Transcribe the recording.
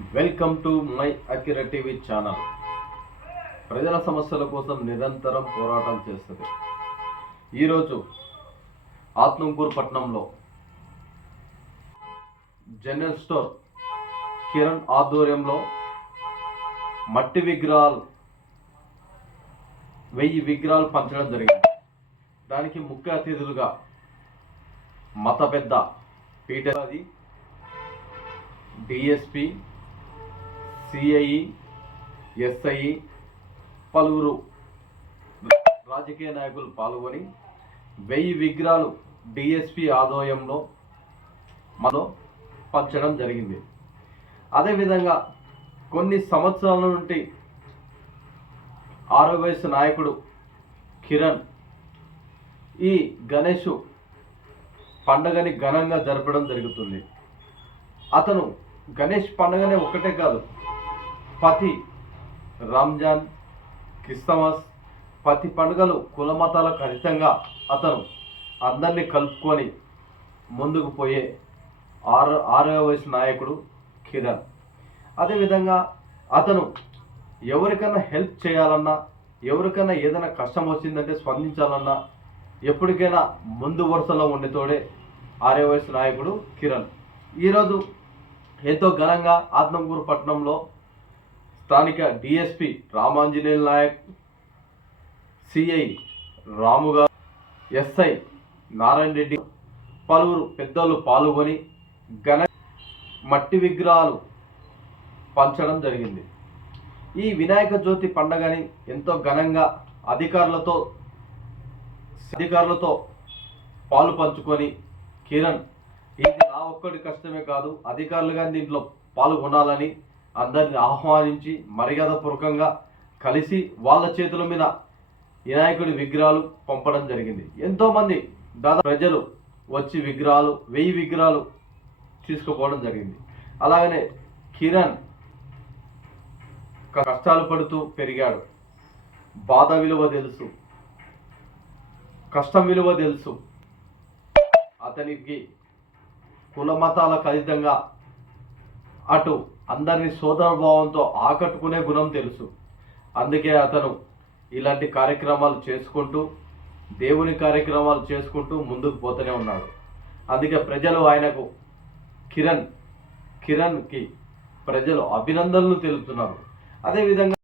Welcome to my Akira TV channel ప్రజల సమస్యల కోసం నిరంతరం పోరాటం చేస్తుంది. ఈరోజు ఆత్మకూరు పట్టణంలో జనరల్ స్టోర్ కిరణ్ ఆధ్వర్యంలో మట్టి విగ్రహాలు వెయ్యి విగ్రహాలు పంచడం జరిగింది. దానికి ముఖ్య అతిథులుగా మత పెద్ద పీఠాది డిఎస్పి సిఐ ఎస్ఐ పలువురు రాజకీయ నాయకులు పాల్గొని వెయ్యి విగ్రహాలు డిఎస్పి ఆధ్వర్యంలో మనం పంచడం జరిగింది. అదేవిధంగా కొన్ని సంవత్సరాల నుండి ఆరో వయసు నాయకుడు కిరణ్ ఈ గణేష్ పండగని ఘనంగా జరపడం జరుగుతుంది. అతను గణేష్ పండగనే ఒకటే కాదు ప్రతి రంజాన్ క్రిస్టమస్ ప్రతి పండుగలు కులమతాలకు అతీతంగా అతను అందరినీ కలుపుకొని ముందుకు పోయే ఆరు ఆరవ వయసు నాయకుడు కిరణ్. అదేవిధంగా అతను ఎవరికైనా హెల్ప్ చేయాలన్నా ఎవరికైనా ఏదైనా కష్టం వచ్చిందంటే స్పందించాలన్నా ఎప్పటికైనా ముందు వరుసలో ఉండేతోడే ఆరవ వయసు నాయకుడు కిరణ్. ఈరోజు ఎంతో ఘనంగా ఆత్మకూరు పట్టణంలో స్థానిక డిఎస్పి రామాంజనేయుల నాయక్ సిఐ రాముగా ఎస్ఐ నారాయణ రెడ్డి పలువురు పెద్దలు పాల్గొని ఘన మట్టి విగ్రహాలు పంచడం జరిగింది. ఈ వినాయక జ్యోతి పండగని ఎంతో ఘనంగా అధికారులతో అధికారులతో పాలు పంచుకొని కిరణ్ ఇది నా ఒక్కడి కష్టమే కాదు అధికారులుగా దీంట్లో పాల్గొనాలని అందరిని ఆహ్వానించి మర్యాదపూర్వకంగా కలిసి వాళ్ళ చేతుల మీద వినాయకుడి విగ్రహాలు పంపడం జరిగింది. ఎంతోమంది దాదాపు ప్రజలు వచ్చి విగ్రహాలు వెయ్యి విగ్రహాలు తీసుకుపోవడం జరిగింది. అలాగనే కిరణ్ కష్టాలు పడుతూ పెరిగాడు. బాధ విలువ తెలుసు. కష్టం విలువ తెలుసు. అతనికి కుల మతాలకు అతీతంగా అటు అందరినీ సోదరభావంతో ఆకట్టుకునే గుణం తెలుసు. అందుకే అతను ఇలాంటి కార్యక్రమాలు చేసుకుంటూ దేవుని కార్యక్రమాలు చేసుకుంటూ ముందుకు పోతూనే ఉన్నాడు. అందుకే ప్రజలు ఆయనకు కిరణ్ కిరణ్కి ప్రజలు అభినందనలు తెలుపుతున్నారు. అదేవిధంగా